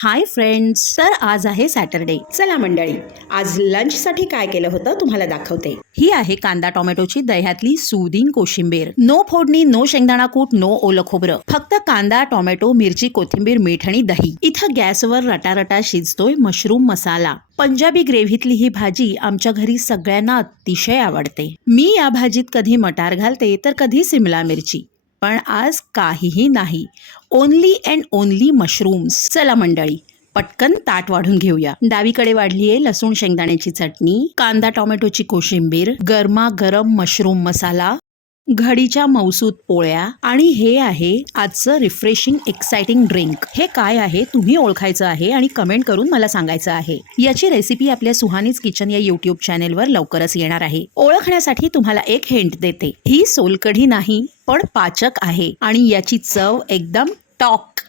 Hi friends, तर आज आहे सॅटरडे. चला मंडळी, आज लंचसाठी काय केलं होतं तुम्हाला दाखवते. ही आहे कांदा टोमॅटोची दह्यातली सुदिन कोशिंबीर. नो फोडणी, नो शेंगदाणा कूट, नो ओलं खोबरं, फक्त कांदा, टोमॅटो, मिरची, कोथिंबीर, मीठ आणि दही. इथं गॅसवर रटारटा शिजतोय मशरूम मसाला. पंजाबी ग्रेव्हीतली ही भाजी आमच्या घरी सगळ्यांना अतिशय आवडते. मी या भाजीत कधी मटार घालते तर कधी सिमला मिरची, पण आज काहीही नाही, ओनली अँड ओनली मशरूम्स. चला मंडळी, पटकन ताट वाढून घेऊया. डावीकडे वाढलीये लसूण शेंगदाण्याची चटणी, कांदा टोमॅटोची कोशिंबीर, गरमागरम मशरूम मसाला, घडीच्या मौसूद पोळ्या आणि हे आहे आजचं रिफ्रेशिंग एक्साइटिंग ड्रिंक. हे काय आहे तुम्ही ओळखायचं आहे आणि कमेंट करून मला सांगायचं आहे. याची रेसिपी आपल्या सुहानीज किचन या यूट्यूब चॅनेलवर लवकरच येणार आहे. ओळखण्यासाठी तुम्हाला एक हिंट देते, ही सोलकढी नाही पण पाचक आहे आणि याची चव एकदम टॉक.